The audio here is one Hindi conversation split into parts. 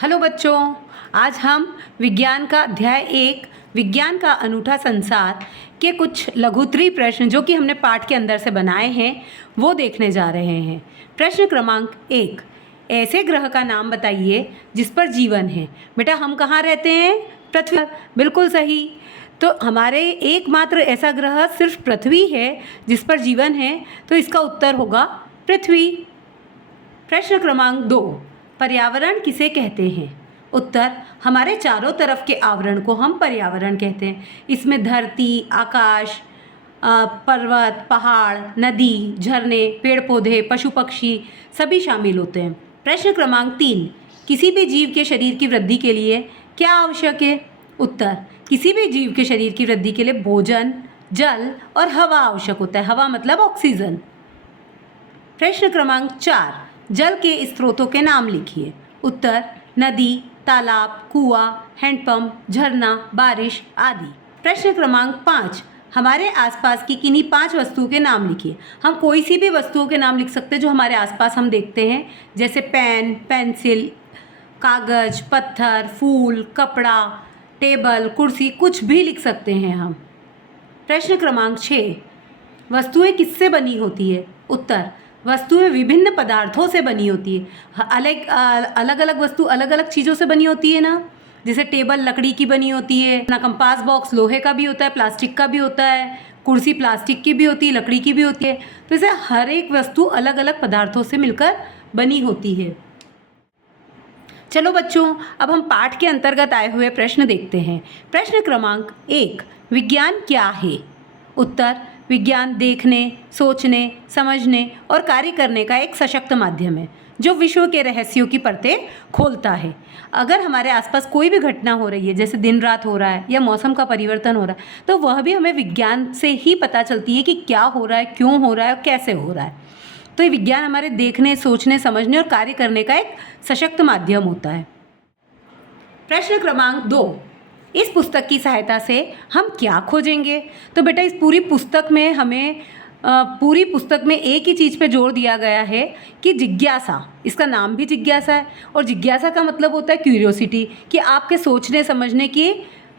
हेलो बच्चों, आज हम विज्ञान का अध्याय 1 विज्ञान का अनूठा संसार के कुछ लघुत्तरी प्रश्न जो कि हमने पाठ के अंदर से बनाए हैं वो देखने जा रहे हैं। प्रश्न क्रमांक 1, ऐसे ग्रह का नाम बताइए जिस पर जीवन है। बेटा हम कहाँ रहते हैं? पृथ्वी पर। बिल्कुल सही। तो हमारे एकमात्र ऐसा ग्रह सिर्फ पृथ्वी है जिस पर जीवन है, तो इसका उत्तर होगा पृथ्वी। प्रश्न क्रमांक 2, पर्यावरण किसे कहते हैं? उत्तर, हमारे चारों तरफ के आवरण को हम पर्यावरण कहते हैं। इसमें धरती, आकाश, पर्वत, पहाड़, नदी, झरने, पेड़ पौधे, पशु पक्षी सभी शामिल होते हैं। प्रश्न क्रमांक 3, किसी भी जीव के शरीर की वृद्धि के लिए क्या आवश्यक है? उत्तर, किसी भी जीव के शरीर की वृद्धि के लिए भोजन, जल और हवा आवश्यक होता है। हवा मतलब ऑक्सीजन। प्रश्न क्रमांक 4, जल के स्रोतों के नाम लिखिए। उत्तर, नदी, तालाब, कुआं, हैंडपंप, झरना, बारिश आदि। प्रश्न क्रमांक 5, हमारे आसपास की किन्हीं 5 वस्तुओं के नाम लिखिए। हम कोई सी भी वस्तुओं के नाम लिख सकते हैं जो हमारे आसपास हम देखते हैं, जैसे पेन, पेंसिल, कागज, पत्थर, फूल, कपड़ा, टेबल, कुर्सी, कुछ भी लिख सकते हैं हम। प्रश्न क्रमांक 6, वस्तुएं किससे बनी होती है? उत्तर, वस्तुएं विभिन्न पदार्थों से बनी होती है। अलग अलग वस्तु अलग अलग चीज़ों से बनी होती है ना। जैसे टेबल लकड़ी की बनी होती है ना, कंपास बॉक्स लोहे का भी होता है, प्लास्टिक का भी होता है, कुर्सी प्लास्टिक की भी होती है, लकड़ी की भी होती है। तो इसे हर एक वस्तु अलग अलग पदार्थों से मिलकर बनी होती है। चलो बच्चों, अब हम पाठ के अंतर्गत आए हुए प्रश्न देखते हैं। प्रश्न क्रमांक 1, विज्ञान क्या है? उत्तर, विज्ञान देखने, सोचने, समझने और कार्य करने का एक सशक्त माध्यम है जो विश्व के रहस्यों की परतें खोलता है। अगर हमारे आसपास कोई भी घटना हो रही है, जैसे दिन रात हो रहा है या मौसम का परिवर्तन हो रहा है, तो वह भी हमें विज्ञान से ही पता चलती है कि क्या हो रहा है, क्यों हो रहा है और कैसे हो रहा है। तो ये विज्ञान हमारे देखने, सोचने, समझने और कार्य करने का एक सशक्त माध्यम होता है। प्रश्न क्रमांक 2, इस पुस्तक की सहायता से हम क्या खोजेंगे? तो बेटा इस पूरी पुस्तक में एक ही चीज़ पे जोर दिया गया है कि जिज्ञासा। इसका नाम भी जिज्ञासा है और जिज्ञासा का मतलब होता है क्यूरियोसिटी, कि आपके सोचने समझने की,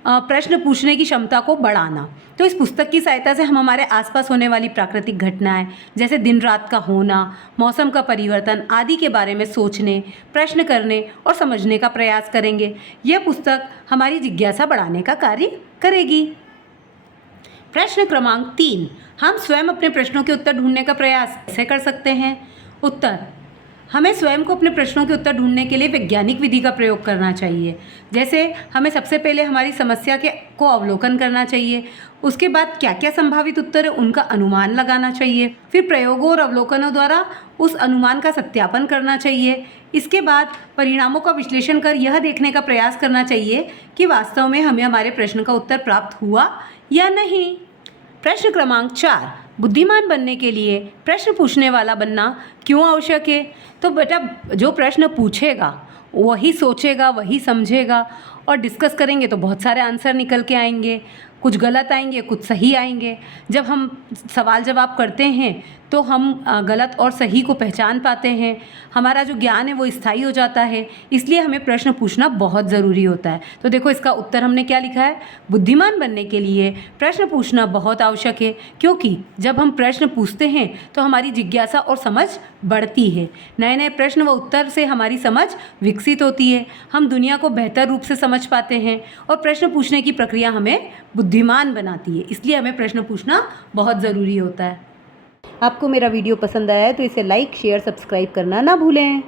प्रश्न पूछने की क्षमता को बढ़ाना। तो इस पुस्तक की सहायता से हम हमारे आसपास होने वाली प्राकृतिक घटनाएं, जैसे दिन रात का होना, मौसम का परिवर्तन आदि के बारे में सोचने, प्रश्न करने और समझने का प्रयास करेंगे। यह पुस्तक हमारी जिज्ञासा बढ़ाने का कार्य करेगी। प्रश्न क्रमांक 3, हम स्वयं अपने प्रश्नों के उत्तर ढूंढने का प्रयास कैसे कर सकते हैं? उत्तर, हमें स्वयं को अपने प्रश्नों के उत्तर ढूंढने के लिए वैज्ञानिक विधि का प्रयोग करना चाहिए। जैसे हमें सबसे पहले हमारी समस्या को अवलोकन करना चाहिए, उसके बाद क्या क्या संभावित उत्तर है उनका अनुमान लगाना चाहिए, फिर प्रयोगों और अवलोकनों द्वारा उस अनुमान का सत्यापन करना चाहिए। इसके बाद परिणामों का विश्लेषण कर यह देखने का प्रयास करना चाहिए कि वास्तव में हमें हमारे प्रश्न का उत्तर प्राप्त हुआ या नहीं। प्रश्न क्रमांक 4, बुद्धिमान बनने के लिए प्रश्न पूछने वाला बनना क्यों आवश्यक है? तो बेटा जो प्रश्न पूछेगा वही सोचेगा, वही समझेगा, और डिस्कस करेंगे तो बहुत सारे आंसर निकल के आएंगे। कुछ गलत आएंगे, कुछ सही आएंगे। जब हम सवाल जवाब करते हैं तो हम गलत और सही को पहचान पाते हैं। हमारा जो ज्ञान है वो स्थायी हो जाता है। इसलिए हमें प्रश्न पूछना बहुत ज़रूरी होता है। तो देखो इसका उत्तर हमने क्या लिखा है? बुद्धिमान बनने के लिए प्रश्न पूछना बहुत आवश्यक है, क्योंकि जब हम प्रश्न पूछते हैं तो हमारी जिज्ञासा और समझ बढ़ती है। नए नए प्रश्न व उत्तर से हमारी समझ विकसित होती है। हम दुनिया को बेहतर रूप से समझ पाते हैं और प्रश्न पूछने की प्रक्रिया हमें बुद्धिमान बनाती है। इसलिए हमें प्रश्न पूछना बहुत ज़रूरी होता है। आपको मेरा वीडियो पसंद आया है तो इसे लाइक, शेयर, सब्सक्राइब करना ना भूलें।